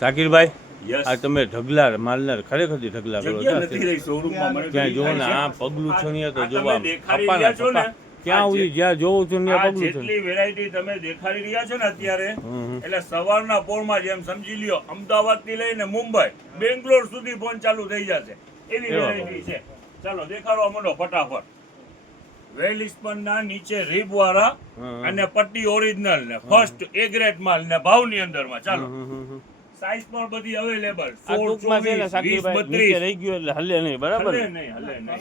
શાકિરભાઈ yes આ તમે ઢગલા માલનાર ખરેખરથી ઢગલા કરો જગ્યા નથી રહી શોરૂમમાં મને ક્યાં જોવો ને દેખાય આ પગલું છે ને તો આ જોવા તમે દેખાડી રહ્યા છો ને ક્યાં સુધી જ્યાં જોવું છું આ ત્યાં પગલું છે જેટલી વેરાયટી તમે દેખાડી રહ્યા છો ને અત્યારે હમ. એટલે સવારના પોરમાં જેમ સમજી લ્યો અમદાવાદ થી લઈને મુંબઈ બેંગ્લોર સુધી ફોન ચાલુ થઈ જશે એવી એવા વેરાયટી છે ચાલો દેખાડવા માંડો ફટાફટ વેલિસ્પન ના નીચે રીબ વાળા હમ. અને પટ્ટી ઓરિજિનલ ને ફર્સ્ટ એ ગ્રેડ માલ ને ભાવની અંદરમાં ચાલો હમ. સાઈઝ પણ બધી અવેલેબલ આ ટૂંકમાં છે ને શાકિરભાઈ નીચે રહી ગયું એટલે હલે નહીં બરાબર હલે ને? નહીં હલે નહીં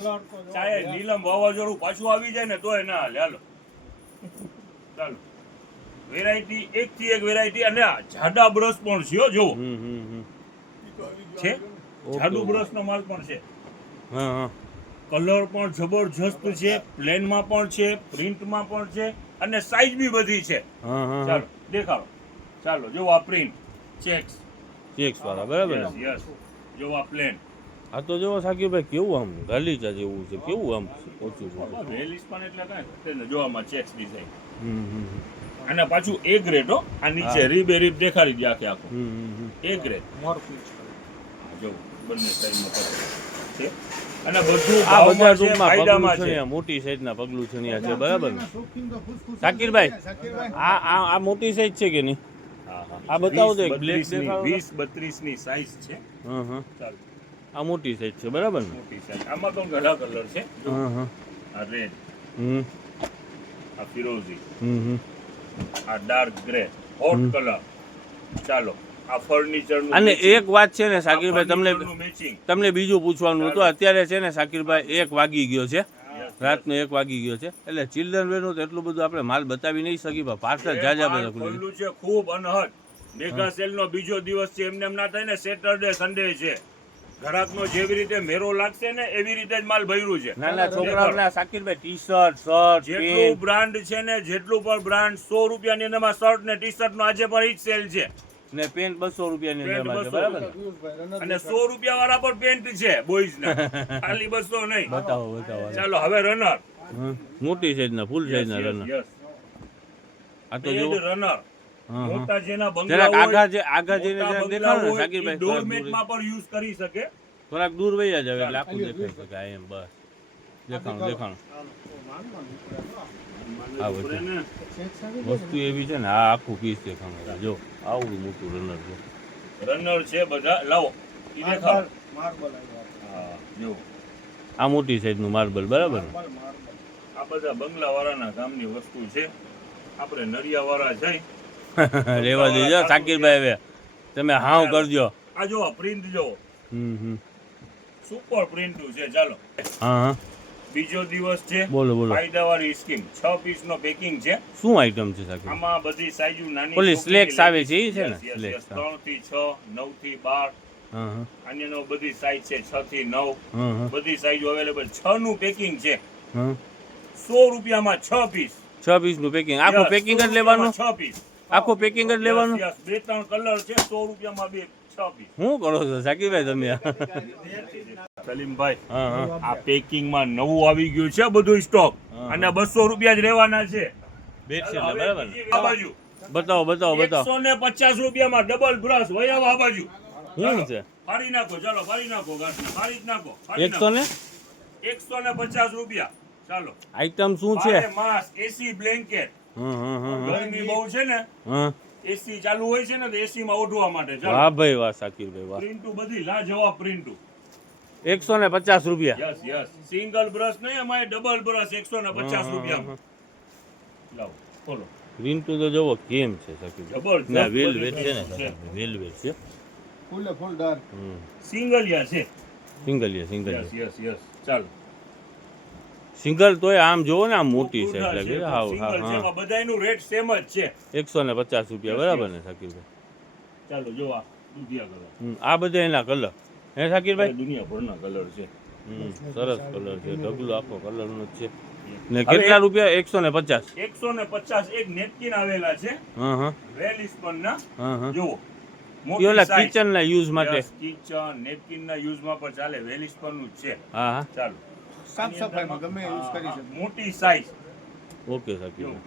ચાહે નીલમ વાવાઝોડું પાછું આવી જાય ને તોય ના હાલે હાલો ચાલો વેરાયટી એક થી એક વેરાયટી અને આ જાડા બ્રશ પણ છે હો, જોવો છે જાડુ બ્રશ નો માલ પણ છે હા હા કલર પણ જબરજસ્ત છે પ્લેનમાં પણ છે પ્રિન્ટમાં પણ છે અને સાઈઝ બી બધી છે હા હા ચાલો દેખાડો ચાલો જો આ પ્રિન્ટ ચેક્સ ચેક્સ વાળા બરાબર ને? યસ યસ જો આ પ્લેન આ તો જોવો શાકિરભાઈ કેવું આમ ગાલીચા જેવું છે કેવું આમ ઓછું છે વેલીસ પણ એટલે કાંઈ જો આમાં ચેક્સ ડિઝાઇન હમ હમ અને પાછું એ ગ્રેડ હો આ નીચે રીબે રીબ દેખાડી દે આખે આખું હમ એ ગ્રેડ જો બંને સાઈડમાં છે અને બધું આ બધા ભાવમાં છે ટૂંકમાં પગલું ફાયદામાં છે છે ને, મોટી સાઈઝના પગલું છે ને છે બરાબર ને? શાકિરભાઈ આ મોટી સાઈઝ છે કે નહીં? હા હા આ બતાવો તો એક 20, બ્લેક 32 દેખાડો. 20 32 ની સાઈઝ છે હા હા ચાલો આ મોટી સાઈઝ છે બરાબર ને? મોટી સાઈઝ આમાં તો ઘણા કલર છે જો હા હા આ રેડ હમ આ ફિરોઝી હમ આ ડાર્ક ગ્રે હોટ કલર ચાલો આ ફર્નિચર નું અને એક વાત છે ને શાકિરભાઈ તમને મેચિંગ તમને બીજું પૂછવાનું હતું અત્યારે છે ને શાકિરભાઈ 1 વાગી ગયો છે રાતનો 1 વાગી ગયો છે એટલે ચિલ્ડ્રન ડે નું તો એટલું બધું આપણે માલ બતાવી નહીં શકી પણ પાર્સલ જાજા બધા ખુલી ખુલ્લું છે ખૂબ અનહદ મેગા સેલ નો બીજો દિવસ છે એમને એમ ના થાય ને સેટરડે સન્ડે છે ગ્રાહકનો જેવી રીતે મેરો લાગશે ને એવી રીતે જ માલ ભર્યું છે નાના છોકરાઓના શાકિરભાઈ ટી-શર્ટ શર્ટ જેટલું પેન્ટ બ્રાન્ડ છે ને જેટલું પણ બ્રાન્ડ 100 રૂપિયાની અંદરમાં શર્ટ ને ટી શર્ટ નો આજે પણ ઈ જ સેલ છે ને પેન્ટ 200 રૂપિયાની પેન્ટ અંદર છે 200 બરાબર ને? અને 100 રૂપિયા વાળા પણ પેન્ટ છે બોಯ್સ ના ખાલી 200 નહીં બતાવો બતાવો ચાલો હવે રનર હા, મોટી સાઈઝના ફૂલ સાઈઝના રનર યસ આ તો જો રનર હા હા મોટા જેના બંગલા જરાક હોય આગળ જઈને જરાક દેખાડો ને શાકિરભાઈ થોડાક દૂર ડોરમેટ માં પણ યુઝ કરી શકે થોડાક દૂર વહી જાવ એટલે આખું દેખાઈ શકે આ એમ બસ દેખાણું આ બધું વસ્તુ એવી છે ને આ આખું પીસ દેખાણું છે. જો આવડું મોટું રનર છે રનર છે બધા લાવો ઈ દેખાડો હા જો આ મોટી સાઈઝનું માર્બલ બરાબર ને? આ બધા બંગલા વાળાના કામની વસ્તુ છે આપણે નરિયા વાળા જઈ રેવા દેજો શાકિરભાઈ હવે તમે હાવ કરજો આ જો પ્રિન્ટ જો હમ સુપર પ્રિન્ટ છે ચાલો હા હા બીજો દિવસ છે બોલો બોલો ફાયદાવાળી સ્કીમ 6 પીસ નો પેકિંગ છે શું આઈટમ છે શાકિરભાઈ? આમાં બધી સાઈઝ નાની ઓલી છોકરીની slacks આવે છે, ઈ છે ને? Yes, yes, slacks, yes. 3 થી 6 9 થી 12 હા હા આની બધી સાઈઝ છે 6 થી 9 હા હા બધી સાઈઝ અવેલેબલ 6 નું પેકિંગ છે હા 100 રૂપિયામાં 6 પીસ 6 પીસનું પેકિંગ આખું પેકિંગ જ લેવાનું 6 પીસ આખું પેકિંગ જ લેવાનું બે ત્રણ કલર છે 100 રૂપિયામાં બે 6 પીસ શું કરો છો શાકિરભાઈ તમે? સલીમભાઈ હા હા આ પેકિંગ માં નવું આવી ગયું છે બધું સ્ટોક હા. અને 200 રૂપિયા જ રહેવાના છે બેડશીટ ને બરાબર ને? આ બાજુ બતાવો બતાવો બતાવો 150 રૂપિયામાં ડબલ બ્રશ વયાવા આ બાજુ શું છે ફાડી નાખો ચાલો ફાડી નાખો ગાંઠને ફાડી જ નાખો ફાડી 100 ને નાખો. 150 રૂપિયા ચાલો આઈટમ શું છે? ભારે માસ્ક એસી બ્લેન્કેટ હા હા હા ગરમી બહુ છે ને હા એસી ચાલુ હોય છે ને તો એસી માં ઓઢવા માટે ચાલો વાહ ભાઈ વાહ શાકિરભાઈ વાહ પ્રિન્ટુ બધી લાજવાબ પ્રિન્ટુ 150 રૂપિયા યસ યસ સિંગલ બ્રશ નહીં અમારે ડબલ બ્રશ 150 રૂપિયામાં લાવો ખોલો રીંટુ તો જોવો કેમ છે શાકિરભાઈ? જબરજસ્ત ના વેલવેટ છે ને છે. શાકિરભાઈ, વેલવેટ છે ફૂલ ડાર્ક સિંગલ યા છે સિંગલ યસ યસ યસ ચાલો સિંગલ તોય આમ જોવો ને આમ મોટી છે ઉધા એટલે છે, હા સિંગલ હા છે, હા એમાં બધાયનું રેટ સેમ જ છે 150 રૂપિયા બરાબર ને શાકિરભાઈ? ચાલો જો આ દુધિયા કલર આ બધા એના કલર હે શાકિરભાઈ? દુનિયાભરના કલર છે સરસ કલર છે ઢગલો આખો કલરનો જ છે ને કેટલા રૂપિયા? 150 150 એક નેપકિન આવેલા છે હા હા વેલિસ્પન ના હા હા જુઓ એ ઓલા કિચન ના યુઝ માટે કિચન નેપકિન ના યુઝ માં પણ ચાલે વેલિસ્પન નું જ છે હા હા ચાલો સાફ સફાઈમાં ગમે યુઝ કરી શકે. મોટી સાઈઝ ઓકે શાકિરભાઈ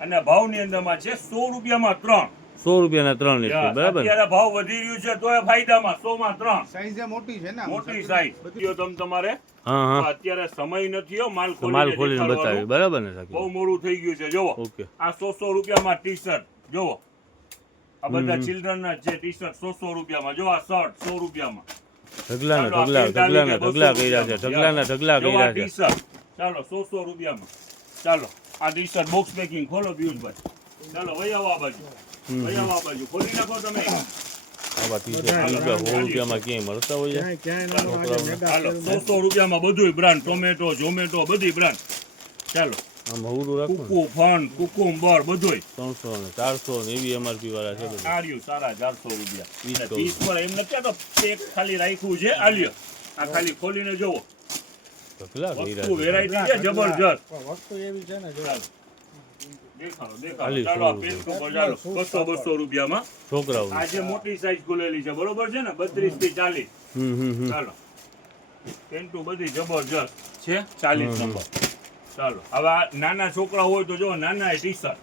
અને ભાવની અંદરમાં છે 100 રૂપિયામાં 3 રૂપિયાના 3 લીટર બરાબર ને? અત્યારે ભાવ વધી રહ્યું છે તોય ફાયદામાં 100 માં 3 સાઈઝ એ મોટી છે ને આમાં. મોટી સાઈઝ જો તમ તમારે હા હા અત્યારે સમય નથી હો માલ તો માલ ખોલીને દેખાડવાનો. બતાવી બરાબર ને સાકીર? બહુ મોડું થઈ ગયું છે જોવો ઓકે આ 100 રૂપિયામાં ટી શર્ટ જોવો આ બધા ચિલ્ડ્રન ના છે ટી શર્ટ 100 રૂપિયામાં જો આ શર્ટ 100 રૂપિયામાં ઢગલાના ચાલો, આ ઢગલા પેન્ટ ઢગલાના આવી ઢગલા ગયા 200 કર્યા છે ઢગલાના ઢગલા જો આ કર્યા છે ટી શર્ટ ચાલો 100 રૂપિયામાં ચાલો આ ટી શર્ટ બોક્સ પેકિંગ ખોલો પિયુષભાઈ ચાલો વહી આવો આ બાજુ વહી આવો આ બાજુ ખોલી નાખો તમે આવા ટી-શર્ટ 100 રૂપિયામાં ક્યાંય મળતા હોય છે? હાલો 100 રૂપિયામાં બધું બ્રાન્ડ ટોમેટો ઝોમેટો બધી બ્રાન્ડ ચાલો આમ હવરું રાખો ને. કુકુ ફન કુકુંબર બધુંય 300 ને 400 ને એવી MRP વાળા છે બધા. આર્યું સારા 400 રૂપિયા ઈ જ અને કહું. 30 પર એમ નથી કહેતો પેક ખાલી રાખ્યું છે આલ્યો આ ખાલી ખોલીને જોવો ઢગલા કર્યા વસ્તુ છે. વેરાયટી છે જબરજસ્ત વસ્તુ એવી છે ને જો. ચાલો દેખાડો દેખાડો ખાલી ચાલો આ 100 પેન્ટ ઉપર ચાલો 200 રૂપિયામાં છોકરાઓ આજે મોટી સાઈઝ ખુલેલી છે બરોબર છે ને 32 થી 40 ચાલો પેન્ટુ બધી જબરજસ્ત છે 40 નંબર ચાલો હવે આ નાના છોકરા હોય તો જો નાના ટી શર્ટ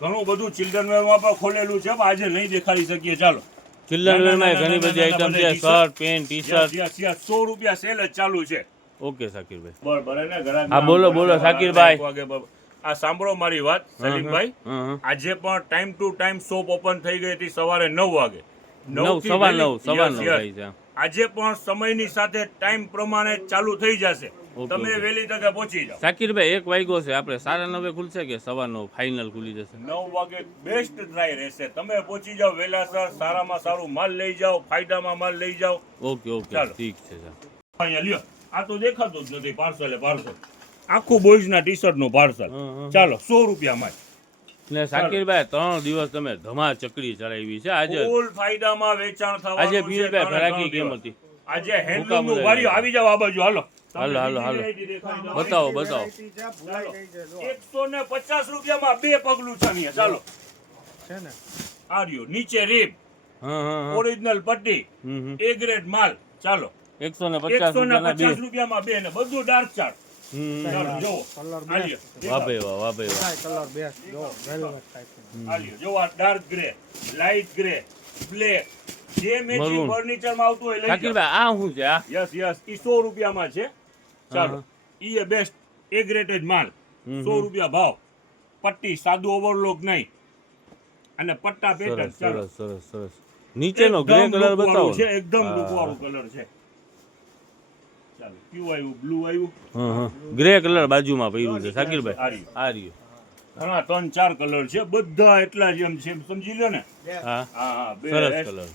ઘણું બધું ચિલ્ડ્રન વેરમાં પણ ખોલેલું છે પણ આજે નહીં દેખાડી શકીએ ચાલો ચિલ્ડ્રન વેરમાં ઘણી બધી આઈટમ છે shirt pant T shirt yes, yes, 100 રૂપિયા સેલ જ ચાલુ છે ઓકે સાકીરભાઈ બરાબર એને ઘરાક હા, બોલો, બોલો, સાકીરભાઈ. વાગે બરાબર. આ સાંભળો મારી વાત સલીમભાઈ હા આજે પણ time to time shop open થઈ ગઈ હતી સવારે 9 વાગે 9 થી સવા વહેલી- 9 સવા યસ, 9 યસ. થઈ છે આજે પણ સમયની સાથે ટાઈમ પ્રમાણે ચાલુ થઈ જશે ઓકે, તમે ઓકે. વહેલી તકે પહોંચી જાઓ સાકીરભાઈ 1 વાગ્યો છે આપણે 9:30 ખુલશે કે સવા 9 ફાઇનલ ખુલી જશે? 9 વાગે બેસ્ટ ટ્રાય રહેશે તમે પહોંચી જાઓ વહેલાસર સારામાં સારું માલ લઈ જાઓ ફાયદામાં માલ લઈ જાઓ ઓકે ઓકે ચાલો. ઠીક છે ચાલો. અહીંયા લ્યો આ તો દેખાતું જ નથી પાર્સલ આખું બોયઝના ટી શર્ટ નું પાર્સલ હા. ચાલો 100 રૂપિયામાં ને સાકીરભાઈ 3 દિવસ તમે ધમા ચકડી ચડાવી છે આજે ફૂલ ફાયદામાં વેચાણ થવાનું આજે છે. પિયુષભાઈ ત્રણે ફરાકી ત્રણ કેમ દિવસ. હતી? આજે હેન્ડલૂમ નું બોલાવી વાળીઓ આવી જાવ આ બાજુ હાલો હાલો, હાલો, હાલો. બતાવો બતાવો 150 રૂપિયામાં બે પગલું છે અહીંયા. ચાલો છે ને આ રહ્યો નીચે રીબ હા હા ઓરિજિનલ પટ્ટી એ ગ્રેડ માલ ચાલો 150 રૂપિયાના બે 150 રૂપિયામાં બે ને બધું ડાર્ક ચાર્ટ ચાલો જોવો કલર આ લ્યો, વાહ ભાઈ વાહ વાહ ભાઈ વાહ. કલર બેસ્ટ જો વેલ્વેટ ટાઈપ. આ લ્યો, જોવો આ dark grey light grey black જે મેચિંગ Maroon. ફર્નિચર માં આવતું હોય લઈ જાઓ. સાકીરભાઈ આ શું છે આ? યસ યસ ઈ 100 રૂપિયામાં છે ચાલો હા. ઈ એ બેસ્ટ એ ગ્રેટેડ માલ 100 રૂપિયા ભાવ પટ્ટી સાદું ઓવરલોક નહીં અને પટ્ટા પેટર્ન સરસ ચાલો સરસ સરસ સરસ નીચેનો ગ્રે કલર બતાવો છે ને. એકદમ હા. લુક વાળું કલર છે ચાલો ક્યુ આવ્યું બ્લુ આવ્યું હા હા ગ્રે કલર બાજુમાં પડ્યું છે સાકીરભાઈ આ રહ્યું. આ રહ્યું ઘણા 3-4 કલર છે બધા એટલા જ એમ છે સમજી લો ને હા હા હા બે સરસ કલર